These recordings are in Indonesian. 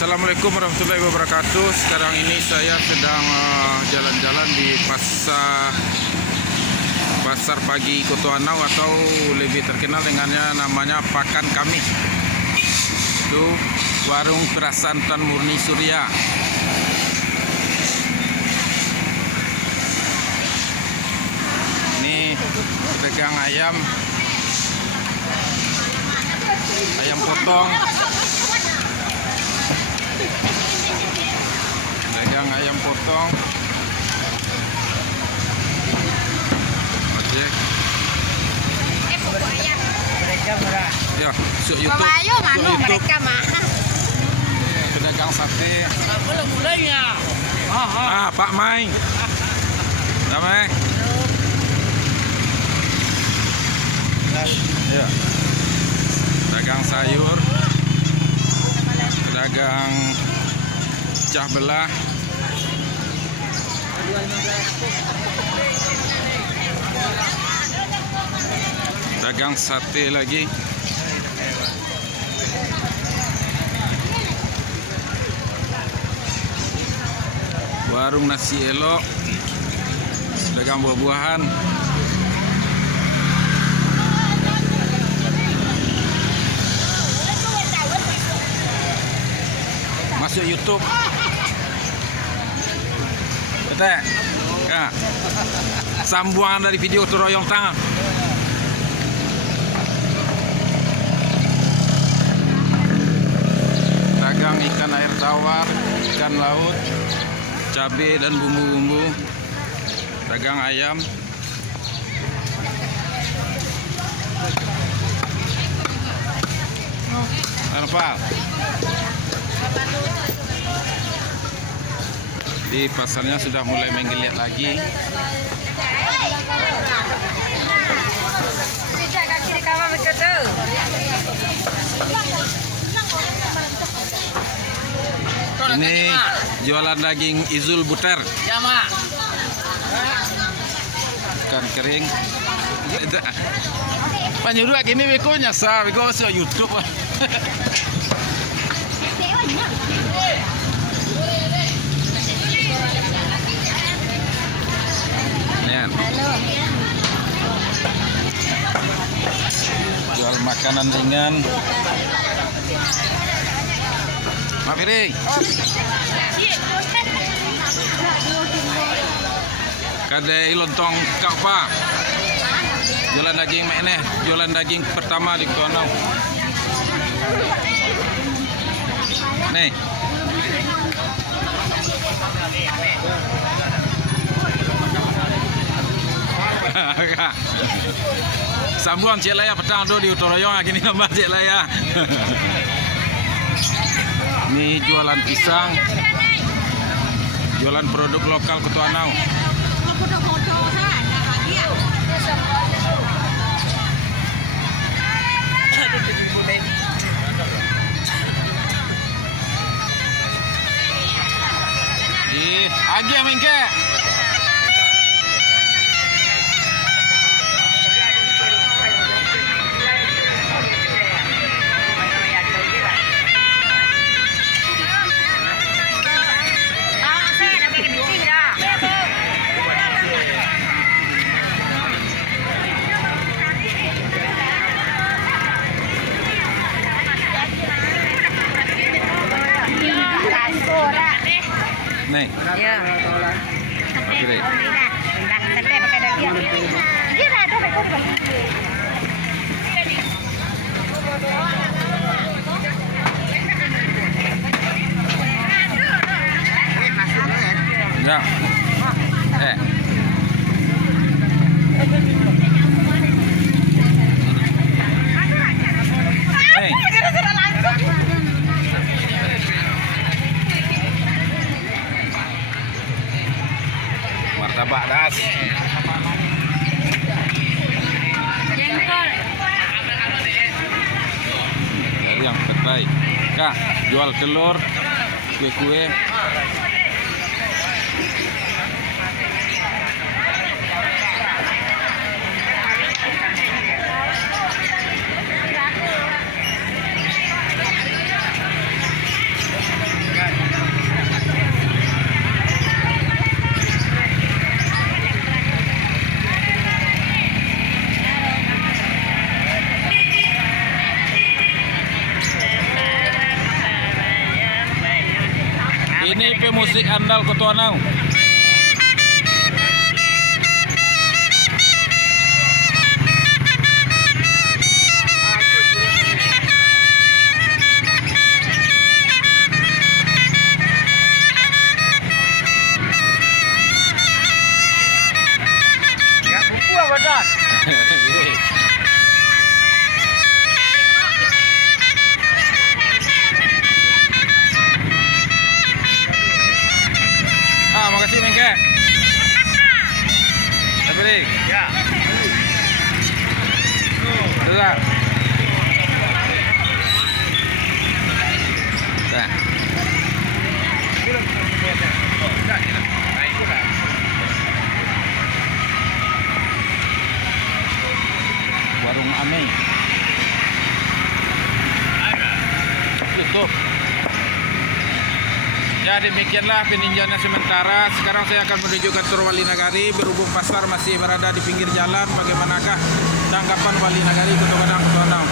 Assalamualaikum warahmatullahi wabarakatuh. Sekarang ini saya sedang jalan-jalan di pasar pagi Kotoanau, atau lebih terkenal dengannya namanya Pakan Kami. Itu warung perasan Tan Murni Surya. Ini pedagang ayam potong. Pedagang ayam potong. Ojek. Ya, sur YouTube. Mereka mah. Pedagang sate. Belum mulainya. Pak Mai. Damai. Ya. Pedagang sayur. Pedagang pecah belah. Dagang sate lagi. Warung nasi elok. Dagang buah-buahan. Masuk YouTube. Betul. Ya. Sambungan dari video Teroyong Tangan. Dagang ikan air tawar, ikan laut, cabai dan bumbu-bumbu. Dagang ayam. Apa? Di pasarnya sudah mulai menggeliat lagi. Ini jualan daging izul buter. Ikan kering. Panjuru gini beko nyasa, beko masuk YouTube. Jual makanan ringan. Mak Piring. Kadai lontong Kak Pa. Jualan daging meneh, jualan daging pertama di Kotoanau. Nih. Sambungan Cik Laya petang tu di Utoroyong, gini nama Cik Laya. Ini jualan pisang, jualan produk lokal Kotoanau. Agi yang mengke. Nih. Ya. Kira. Sate pakai daging. Kira ada pakai kumpul. Ya. Martabak das. Jengkol. Dari yang terbaik. Kak, jual telur, kue-kue. Ini pemusik andal Kota Anau. Ya buku apa dah? Makasih Mengke. Tapi Ya. Sudah. Nah. Warung Ame. Tutup. Ya demikianlah peninjauan sementara. Sekarang saya akan menuju kantor Wali Nagari. Berhubung pasar masih berada di pinggir jalan, bagaimanakah tanggapan Wali Nagari Kota Gadang Kota Anau?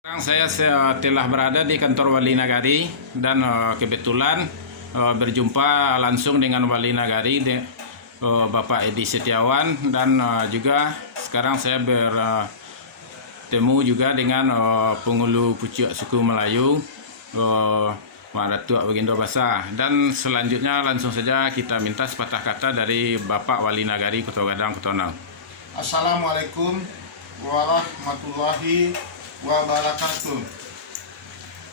Sekarang saya telah berada di kantor Wali Nagari dan kebetulan berjumpa langsung dengan Wali Nagari Bapak Edi Setiawan, dan juga sekarang saya bertemu juga dengan pengulu pucuk suku Melayu Mak Datuk Bagindo Basah, dan selanjutnya langsung saja kita minta sepatah kata dari Bapak Wali Nagari Kota Gadang Kota Anau. Assalamualaikum warahmatullahi wabarakatuh.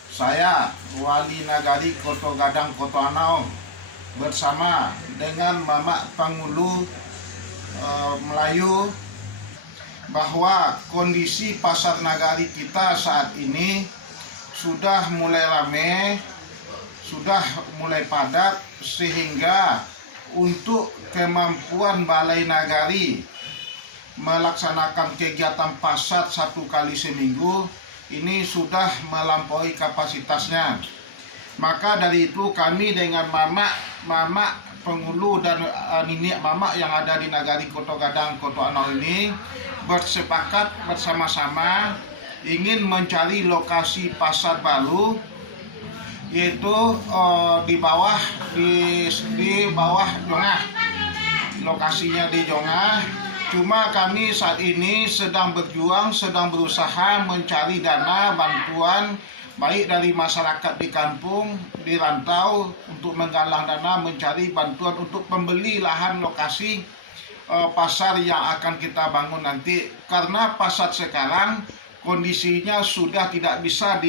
Saya Wali Nagari Kota Gadang Kota Anau bersama dengan Mamak Pangulu Melayu bahwa kondisi pasar nagari kita saat ini sudah mulai ramai, sudah mulai padat, sehingga untuk kemampuan Balai Nagari melaksanakan kegiatan pasar 1 kali seminggu ini sudah melampaui kapasitasnya. Maka dari itu kami dengan mamak pengulu dan nenek mamak yang ada di Nagari Kota Gadang Kota Anau ini bersepakat bersama-sama ingin mencari lokasi pasar baru, yaitu di bawah Jongah. Lokasinya di Jongah. Cuma kami saat ini sedang berjuang, sedang berusaha mencari dana bantuan baik dari masyarakat di kampung, di rantau, untuk menggalang dana mencari bantuan untuk membeli lahan lokasi pasar yang akan kita bangun nanti. Karena pasar sekarang kondisinya sudah tidak bisa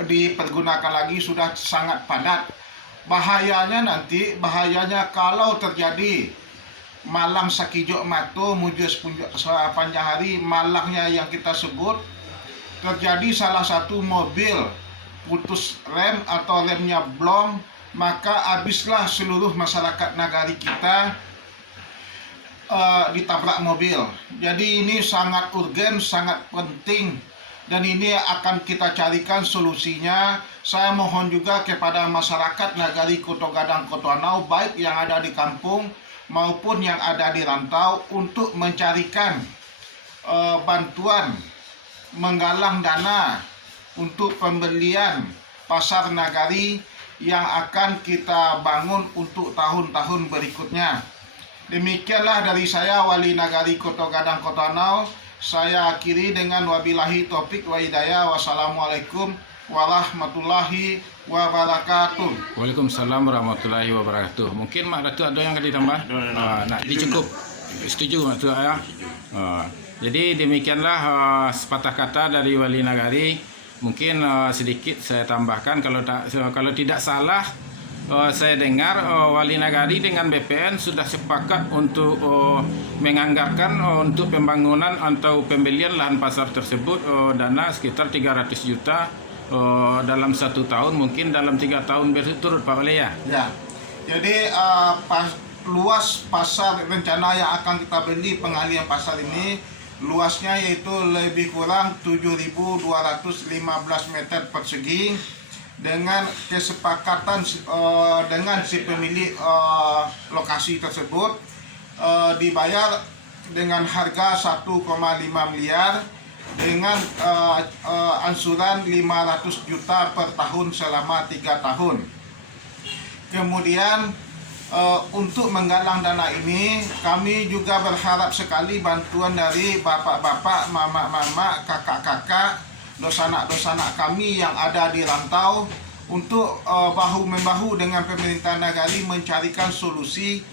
dipergunakan lagi, sudah sangat padat. Bahayanya kalau terjadi malang sakijok mato mujus sepanjang hari, malangnya yang kita sebut, terjadi salah satu mobil putus rem atau remnya blong, maka habislah seluruh masyarakat nagari kita ditabrak mobil. Jadi ini sangat urgen, sangat penting, dan ini akan kita carikan solusinya. Saya mohon juga kepada masyarakat Nagari Kota Gadang Kota Anau, baik yang ada di kampung maupun yang ada di rantau, untuk mencarikan bantuan, menggalang dana untuk pembelian pasar nagari yang akan kita bangun untuk tahun-tahun berikutnya. Demikianlah dari saya, Wali Nagari Kota Gadang Kota Anau. Saya akhiri dengan wabillahi taufik wa hidayah. Wassalamualaikum warahmatullahi wabarakatuh. Waalaikumsalam warahmatullahi wabarakatuh. Mungkin Mak Datuk ada yang akan ditambah? Nak dicukup. Setuju Mak Datuk ya? Jadi demikianlah sepatah kata dari Wali Nagari. Mungkin sedikit saya tambahkan, kalau tidak salah, saya dengar Wali Nagari dengan BPN sudah sepakat untuk menganggarkan untuk pembangunan atau pembelian lahan pasar tersebut dana sekitar 300 juta dalam 1 tahun, mungkin dalam 3 tahun berturut Pak Wali ya? Ya, jadi luas pasar rencana yang akan kita beli pengalihan pasar ini, luasnya yaitu lebih kurang 7.215 meter persegi, dengan kesepakatan dengan si pemilik lokasi tersebut dibayar dengan harga 1,5 miliar dengan angsuran 500 juta per tahun selama 3 tahun. Kemudian untuk menggalang dana ini, kami juga berharap sekali bantuan dari bapak-bapak, mama-mama, kakak-kakak, dosanak-dosanak kami yang ada di rantau untuk bahu-membahu dengan pemerintah nagari mencarikan solusi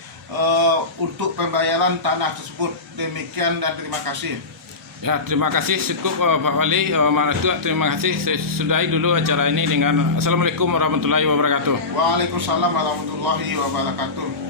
untuk pembayaran tanah tersebut. Demikian dan terima kasih. Ya, terima kasih cukup Pak Wali. Mak Datuk, terima kasih. Saya sudahi dulu acara ini dengan Assalamualaikum warahmatullahi wabarakatuh. Waalaikumsalam warahmatullahi wabarakatuh.